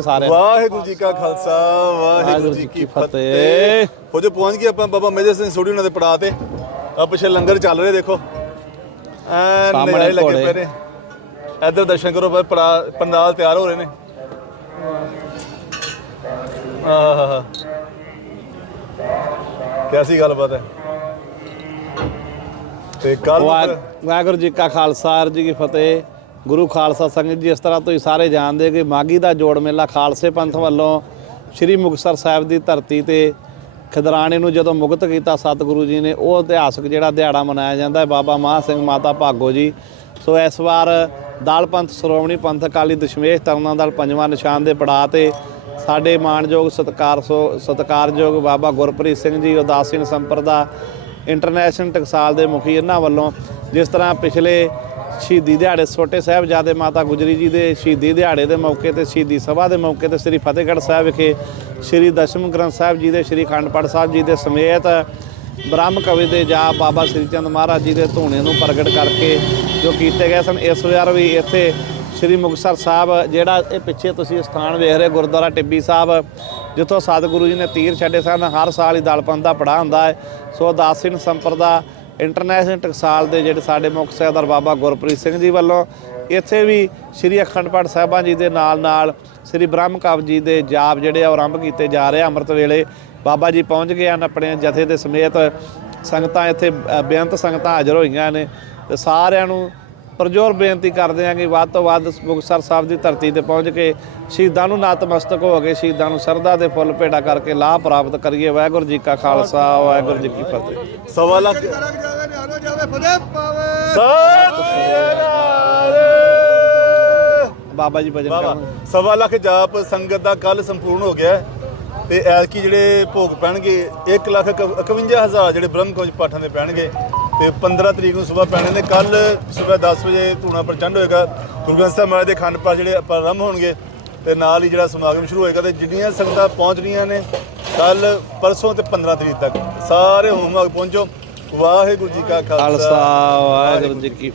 ਸਾਰੇ ਵਾਹਿਗੁਰੂ ਜੀ ਕਾ ਖਾਲਸਾ ਵਾਹਿਗੁਰੂ ਜੀ ਕੀ ਫਤਿਹ। ਹੋ ਜੋ ਪਹੁੰਚ ਗਏ ਆਪਾਂ ਬਾਬਾ ਮੇਜਰ ਸਿੰਘ ਸੋਢੀ ਉਹਨਾਂ ਦੇ ਪੜਾਅ ਤੇ। ਆ ਪਿੱਛੇ ਲੰਗਰ ਚੱਲ ਰਹੇ ਦੇਖੋ। ਐ ਸਾਹਮਣੇ ਨਜ਼ਾਰੇ ਲੱਗੇ ਘੋੜੇ। ਪਏ ਨੇ। ਇੱਧਰ ਦਰਸ਼ਨ ਕਰੋ ਪਰ ਪੜਾ ਪੰਡਾਲ ਤਿਆਰ ਹੋ ਰਹੇ ਨੇ। ਆਹ ਕਿਆਸੀ ਗੱਲਬਾਤ ਹੈ? ਤੇ ਕੱਲ ਵਾਹਿਗੁਰੂ ਜੀ ਕਾ ਖਾਲਸਾ ਜੀ ਕੀ ਫਤਿਹ। ਗੁਰੂ ਖਾਲਸਾ ਸੰਗਤ ਜੀ ਇਸ ਤਰ੍ਹਾਂ ਤੁਸੀਂ ਸਾਰੇ ਜਾਣਦੇ ਕਿ ਮਾਗੀ ਦਾ ਜੋੜ ਮੇਲਾ ਖਾਲਸੇ ਪੰਥ ਵੱਲੋਂ ਸ੍ਰੀ ਮੁਕਤਸਰ ਸਾਹਿਬ ਦੀ ਧਰਤੀ ਤੇ ਖਿਦਰਾਣੇ ਨੂੰ ਜਦੋਂ ਮੁਕਤ ਕੀਤਾ ਸਤਿਗੁਰੂ ਜੀ ਨੇ, ਉਹ ਇਤਿਹਾਸਕ ਜਿਹੜਾ ਦਿਹਾੜਾ ਮਨਾਇਆ ਜਾਂਦਾ ਹੈ, ਬਾਬਾ ਮਾਹ ਸਿੰਘ ਮਾਤਾ ਭਾਗੋ ਜੀ। ਸੋ ਇਸ ਵਾਰ ਦਾਲ ਪੰਥ, ਸ਼੍ਰੋਮਣੀ ਪੰਥ, ਅਕਾਲੀ ਦਸ਼ਮੇਸ਼, ਤਰਨਾ ਦਲ, ਪੰਜਵਾਂ ਨਿਸ਼ਾਨ ਦੇ ਪੜਾਅ ਤੇ ਸਾਡੇ ਮਾਣਯੋਗ ਸਤਕਾਰ ਸੋ ਸਤਕਾਰਯੋਗ ਬਾਬਾ ਗੁਰਪ੍ਰੀਤ ਸਿੰਘ ਜੀ, ਉਦਾਸੀਨ ਸੰਪਰਦਾ ਇੰਟਰਨੈਸ਼ਨਲ ਟਕਸਾਲ ਦੇ ਮੁਖੀ ਇਹਨਾਂ ਵੱਲੋਂ ਜਿਸ ਤਰ੍ਹਾਂ ਪਿਛਲੇ ਸ਼ਹੀਦੀ ਦਿਹਾੜੇ ਛੋਟੇ ਸਾਹਿਬਜ਼ਾਦੇ ਮਾਤਾ ਗੁਜਰੀ ਜੀ ਦੇ ਸ਼ਹੀਦੀ ਦਿਹਾੜੇ ਦੇ ਮੌਕੇ ਤੇ ਸ਼ਹੀਦੀ ਸਭਾ ਦੇ ਮੌਕੇ ਤੇ ਸ੍ਰੀ ਫਤਿਹਗੜ੍ਹ ਸਾਹਿਬ ਵਿਖੇ ਸ੍ਰੀ ਦਸ਼ਮ ਗ੍ਰੰਥ ਸਾਹਿਬ ਜੀ ਦੇ, ਸ੍ਰੀ ਅਖੰਡ ਪਾਠ ਸਾਹਿਬ ਜੀ ਦੇ ਸਮੇਤ ਬ੍ਰਹਮ ਕਵੀ ਦੇ ਜਾਪ ਬਾਬਾ ਸ੍ਰੀ ਚੰਦ ਮਹਾਰਾਜ ਜੀ ਦੇ ਧੂਣੇ ਨੂੰ ਪ੍ਰਗਟ ਕਰਕੇ ਜੋ ਕੀਤੇ ਗਏ ਸਨ, ਇਸ ਵਾਰ ਵੀ ਇੱਥੇ ਸ੍ਰੀ ਮੁਕਤਸਰ ਸਾਹਿਬ, ਜਿਹੜਾ ਇਹ ਪਿੱਛੇ ਤੁਸੀਂ ਸਥਾਨ ਵੇਖ ਰਹੇ ਗੁਰਦੁਆਰਾ ਟਿੱਬੀ ਸਾਹਿਬ, ਜਿੱਥੋਂ ਸਤਿਗੁਰੂ ਜੀ ਨੇ ਤੀਰ ਛੱਡੇ ਸਨ, ਹਰ ਸਾਲ ਹੀ ਦਲਪੰਥ ਦਾ ਪੜਾ ਹੁੰਦਾ ਹੈ। ਸੋ ਦਾਸਿਨ ਸੰਪਰਦਾ ਇੰਟਰਨੈਸ਼ਨਲ ਟਕਸਾਲ ਦੇ ਜਿਹੜੇ ਸਾਡੇ ਮੁੱਖ ਸਹਿਦਰ ਬਾਬਾ ਗੁਰਪ੍ਰੀਤ ਸਿੰਘ ਜੀ ਵੱਲੋਂ ਇੱਥੇ ਵੀ ਸ੍ਰੀ ਅਖੰਡ ਪਾਠ ਸਾਹਿਬਾਂ ਜੀ ਦੇ ਨਾਲ ਨਾਲ ਸ੍ਰੀ ਬ੍ਰਹਮ ਕਵ ਜੀ ਦੇ ਜਾਪ ਜਿਹੜੇ ਆ ਉਹ ਆਰੰਭ ਕੀਤੇ ਜਾ ਰਹੇ ਆ। ਅੰਮ੍ਰਿਤ ਵੇਲੇ ਬਾਬਾ ਜੀ ਪਹੁੰਚ ਗਏ ਹਨ ਆਪਣੇ ਜਥੇ ਦੇ ਸਮੇਤ ਸੰਗਤਾਂ ਇੱਥੇ ਬੇਅੰਤ ਸੰਗਤਾਂ ਹਾਜ਼ਰ ਹੋਈਆਂ ਨੇ ਤੇ ਸਾਰਿਆਂ ਨੂੰ ਪ੍ਰਜੋਰ ਬੇਨਤੀ ਕਰਦੇ ਹਾਂ ਕਿ ਵੱਧ ਤੋਂ ਵੱਧ ਮੁਕਤਸਰ ਸਾਹਿਬ ਦੀ ਧਰਤੀ ਤੇ ਪਹੁੰਚ ਕੇ ਸ਼ਹੀਦਾਂ ਨੂੰ ਨਤਮਸਤਕ ਹੋ ਕੇ ਸ਼ਹੀਦਾਂ ਨੂੰ ਸਰਦਾ ਦੇ ਫੁੱਲ ਭੇਟਾ ਕਰਕੇ ਲਾਭ ਪ੍ਰਾਪਤ ਕਰੀਏ। ਵਾਹਿਗੁਰੂ ਜੀ ਕਾ ਖਾਲਸਾ ਵਾਹਿਗੁਰੂ ਜੀ ਕੀ ਫਤਿਹ। ਸਵਾ ਲੱਖ ਬਾਬਾ ਜੀ ਭਜਨ ਸਵਾ ਲੱਖ ਜਾਪ ਸੰਗਤ ਦਾ ਕੱਲ ਸੰਪੂਰਨ ਹੋ ਗਿਆ ਤੇ ਐਤਕੀ ਜਿਹੜੇ ਭੋਗ ਪੈਣਗੇ 1 ਲੱਖ 51 ਹਜ਼ਾਰ ਜਿਹੜੇ ਬ੍ਰਹਮ ਕਵਚ ਪਾਠਾਂ ਦੇ ਪੈਣਗੇ। ਤੇ 15 ਤਰੀਕ ਨੂੰ ਸਵੇਰ ਪੈਣੇ ਨੇ। ਕੱਲ ਸਵੇਰ 10 ਵਜੇ ਧੂਣਾ ਪ੍ਰਚੰਡ ਹੋਏਗਾ। ਗੁਰੂ ਗ੍ਰੰਥ ਸਾਹਿਬ ਮਹਾਰਾਜ ਦੇ ਖੰਡ ਪਾਠ ਜਿਹੜੇ ਪ੍ਰਾਰੰਭ ਹੋਣਗੇ ਤੇ ਨਾਲ ਹੀ ਜਿਹੜਾ ਸਮਾਗਮ ਸ਼ੁਰੂ ਹੋਏਗਾ ਤੇ ਜਿੰਨੀਆਂ ਸੰਗਤਾਂ ਪਹੁੰਚ ਰਹੀਆਂ ਨੇ ਕੱਲ ਪਰਸੋਂ ਤੇ 15 ਤਰੀਕ ਤੱਕ। ਸਾਰੇ ਹੋਮਵਾਗ ਪਹੁੰਚੋ। ਵਾਹਿਗੁਰੂ ਜੀ ਕਾ ਖਾਲਸਾ, ਵਾਹਿਗੁਰੂ ਜੀ ਕੀ